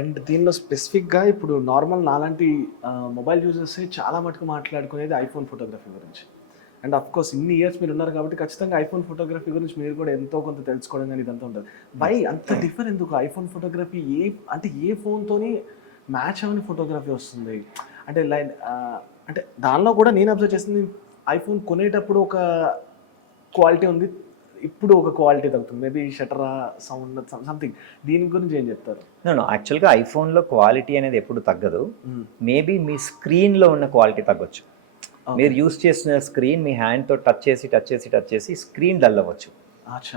And దీనిలో స్పెసిఫిక్‌గా ఇప్పుడు నార్మల్ నాలాంటి మొబైల్ యూజర్సే చాలా మటుకు మాట్లాడుకునేది ఐఫోన్ ఫోటోగ్రఫీ గురించి. అండ్ ఆఫ్‌కోర్స్ ఇన్ని ఇయర్స్ మీరున్నారు కాబట్టి ఖచ్చితంగా ఐఫోన్ ఫోటోగ్రఫీ గురించి మీరు కూడా ఎంతో కొంత తెలుసుకోవడం గాని ఇదంతా ఉంటది. వై అంత డిఫర్ ఎందుకు? ఐఫోన్ ఫోటోగ్రఫీ ఏ ఫోన్‌తోని మ్యాచ్ అవ్వని ఫోటోగ్రఫీ వస్తుంది? అంటే అంటే దానిలో కూడా నేను అబ్జర్వ్ చేసింది ఐఫోన్ కొనేటప్పుడు ఒక క్వాలిటీ ఉంది. ఇప్పుడు ఒక క్వాలిటీ తగ్గుతుంది. మేబీ షట్టరా, సౌండ్ సంథింగ్. దీని గురించి ఏం చెప్తారు? నో యాక్చువల్గా ఐఫోన్లో క్వాలిటీ అనేది ఎప్పుడు తగ్గదు. మేబీ మీ స్క్రీన్లో ఉన్న క్వాలిటీ తగ్గొచ్చు. మీరు యూస్ చేసిన స్క్రీన్ మీ హ్యాండ్తో టచ్ చేసి స్క్రీన్ డల్ అవ్వచ్చు.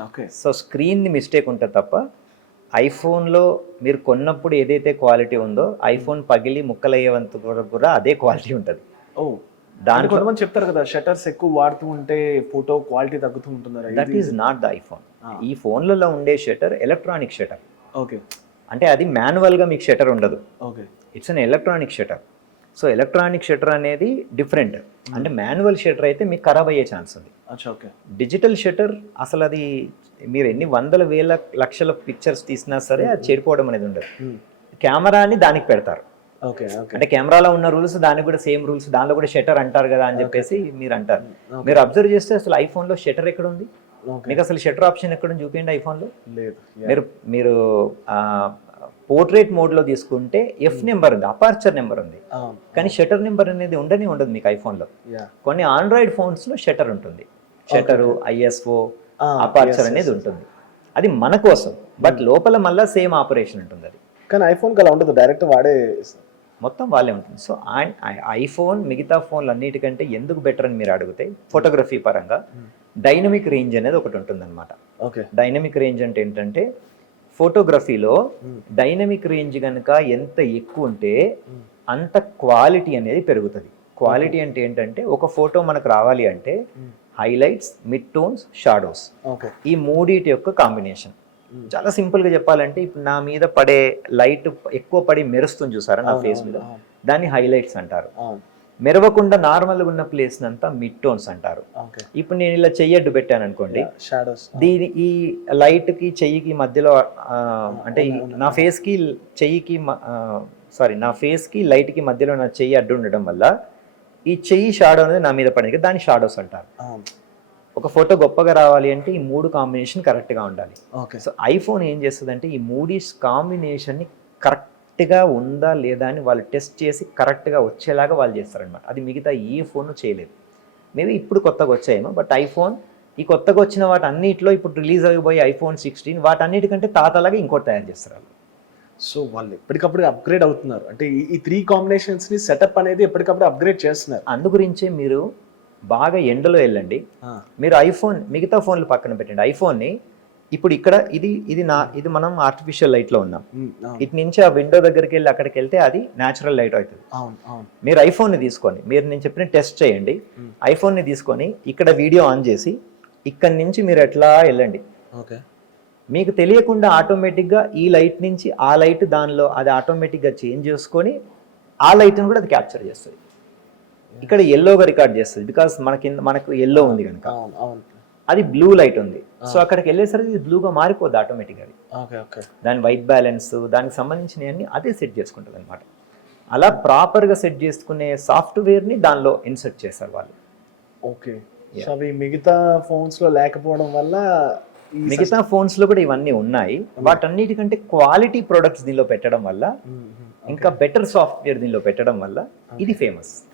ఓకే. సో స్క్రీన్ మిస్టేక్ ఉంటుంది తప్ప ఐఫోన్లో మీరు కొన్నప్పుడు ఏదైతే క్వాలిటీ ఉందో ఐఫోన్ పగిలి ముక్కలయ్యేంత వరకు కూడా అదే క్వాలిటీ ఉంటుంది. దాని కొంతమంది చెప్తారు కదా, షట్టర్స్ ఎక్కువ వాడుతూ ఉంటే ఫోటో క్వాలిటీ తగ్గుతూ ఉంటున్నారు. That is not the iPhone. ఈ ఫోన్లలో ఉండే షటర్ ఎలక్ట్రానిక్ షటర్. ఓకే. అంటే అది మాన్యువల్గా మీకు షటర్ ఉండదు. Okay. It's an electronic shutter. So electronic shutter అనేది డిఫరెంట్. అంటే మాన్యువల్ షటర్ అయితే మీకు ఖరాబ్ అయ్యే ఛాన్స్ ఉంది. ఓకే. డిజిటల్ షటర్ అసలు అది మీరు ఎన్ని వందల వేల లక్షల పిక్చర్స్ తీసినా సరే అది చెడిపోవడం అనేది ఉండదు. కెమెరాని దానికి పెడతారు. అంటే కెమెరాలో ఉన్న రూల్స్ దానికి కూడా సేమ్ రూల్స్, దానిలో కూడా షటర్ అంటారు కదా అని చెప్పేసి మీరు అంటారు. మీరు అబ్జర్వ్ చేస్తే అసలు ఐఫోన్లో షటర్ ఎక్కడ ఉంది? మీకు అసలు షటర్ ఆప్షన్ ఎక్కడ చూపించండి ఐఫోన్లో. మీరు పోర్ట్రేట్ మోడ్లో తీసుకుంటే ఎఫ్ నెంబర్ ఉంది, అపార్చర్ నెంబర్ ఉంది, కానీ షటర్ నెంబర్ అనేది ఉండదు మీకు ఐఫోన్లో. కొన్ని ఆండ్రాయిడ్ ఫోన్స్లో షటర్ ఉంటుంది. షటరు, ఐఎస్ఓ, అపార్చర్ అనేది ఉంటుంది. అది మన కోసం, బట్ లోపల మళ్ళీ సేమ్ ఆపరేషన్ ఉంటుంది. అది కానీ ఐఫోన్ అలా ఉండదు, డైరెక్ట్ వాడే మొత్తం వాళ్ళే ఉంటుంది. సో ఐఫోన్ మిగతా ఫోన్లు అన్నిటికంటే ఎందుకు బెటర్ అని మీరు అడిగితే ఫోటోగ్రఫీ పరంగా డైనమిక్ రేంజ్ అనేది ఒకటి ఉంటుందన్నమాట. డైనమిక్ రేంజ్ అంటే ఏంటంటే ఫోటోగ్రఫీలో డైనమిక్ రేంజ్ కనుక ఎంత ఎక్కువ ఉంటే అంత క్వాలిటీ అనేది పెరుగుతుంది. క్వాలిటీ అంటే ఏంటంటే ఒక ఫోటో మనకు రావాలి అంటే హైలైట్స్, మిడ్ టోన్స్, షాడోస్, ఈ మూడిటి యొక్క కాంబినేషన్. చాలా సింపుల్గా చెప్పాలంటే ఇప్పుడు నా మీద పడే లైట్ ఎక్కువ పడి మెరుస్తుంది చూసారా నా ఫేస్ మీద, దాన్ని హైలైట్స్ అంటారు. మెరవకుండా నార్మల్గా ఉన్న ప్లేస్ అంతా మిడ్ టోన్స్ అంటారు. ఇప్పుడు నేను ఇలా చెయ్యడ్డు పెట్టాను అనుకోండి, దీని ఈ లైట్కి చెయ్యికి మధ్యలో అంటే నా ఫేస్కి చెయ్యికి నా ఫేస్కి లైట్కి మధ్యలో నా చెయ్యి అడ్డు ఉండడం వల్ల ఈ చెయ్యి షాడో అనేది నా మీద పడింది, దాన్ని షాడోస్ అంటారు. ఒక ఫోటో గొప్పగా రావాలి అంటే ఈ మూడు కాంబినేషన్ కరెక్ట్గా ఉండాలి. సో ఐఫోన్ ఏం చేస్తుందంటే ఈ మూడు కాంబినేషన్ని కరెక్ట్గా ఉందా లేదా అని వాళ్ళు టెస్ట్ చేసి కరెక్ట్గా వచ్చేలాగా వాళ్ళు చేస్తారనమాట. అది మిగతా ఏ ఫోన్ చేయలేదు. మేబీ ఇప్పుడు కొత్తగా వచ్చాయేమో, బట్ ఐఫోన్ ఈ కొత్తగా వచ్చిన వాటి అన్నింటిలో ఇప్పుడు రిలీజ్ అయిపోయి ఐఫోన్ 16 వాటన్నిటికంటే తాతలాగా ఇంకోటి తయారు చేస్తారు. సో వాళ్ళు ఎప్పటికప్పుడు అప్గ్రేడ్ అవుతున్నారు. అంటే ఈ 3 కాంబినేషన్స్ని సెటప్ అనేది ఎప్పటికప్పుడు అప్గ్రేడ్ చేస్తున్నారు. అందు గురించే మీరు బాగా ఎండలో వెళ్ళండి, మీరు ఐఫోన్ మిగతా ఫోన్లు పక్కన పెట్టండి. ఐఫోన్ని ఇప్పుడు ఇక్కడ ఇది మనం ఆర్టిఫిషియల్ లైట్లో ఉన్నాం. ఇటు నుంచి ఆ విండో దగ్గరికి వెళ్ళి అక్కడికి వెళ్తే అది న్యాచురల్ లైట్ అవుతుంది. మీరు ఐఫోన్ని తీసుకొని నేను చెప్పిన టెస్ట్ చేయండి. ఐఫోన్ని తీసుకొని ఇక్కడ వీడియో ఆన్ చేసి ఇక్కడి నుంచి మీరు ఎట్లా వెళ్ళండి, మీకు తెలియకుండా ఆటోమేటిక్గా ఈ లైట్ నుంచి ఆ లైట్ దానిలో అది ఆటోమేటిక్గా చేంజ్ చేసుకొని ఆ లైట్ని కూడా అది క్యాప్చర్ చేస్తుంది. ఇక్కడ ఎల్లోగా రికార్డ్ చేస్తుంది, బికాస్ మనకు ఎల్లో ఉంది కనుక. అది బ్లూ లైట్ ఉంది, సో అక్కడికి వెళ్ళేసరికి ఇది బ్లూగా మారిపోద్ది ఆటోమేటిక్గా. దాని వైట్ బ్యాలెన్స్, దానికి సంబంధించినవన్నీ అదే సెట్ చేసుకుంటుంది అనమాట. అలా ప్రాపర్గా సెట్ చేసుకునే సాఫ్ట్వేర్ని దానిలో ఇన్సర్ట్ చేశారు వాళ్ళు. ఓకే. సో అవి మిగతా ఫోన్స్లో లేకపోవడం వల్ల మిగతా ఫోన్స్లో కూడా ఇవన్నీ ఉన్నాయి. వాటన్నిటికంటే క్వాలిటీ ప్రొడక్ట్స్ దీనిలో పెట్టడం వల్ల, ఇంకా బెటర్ సాఫ్ట్వేర్ దీనిలో పెట్టడం వల్ల ఇది ఫేమస్.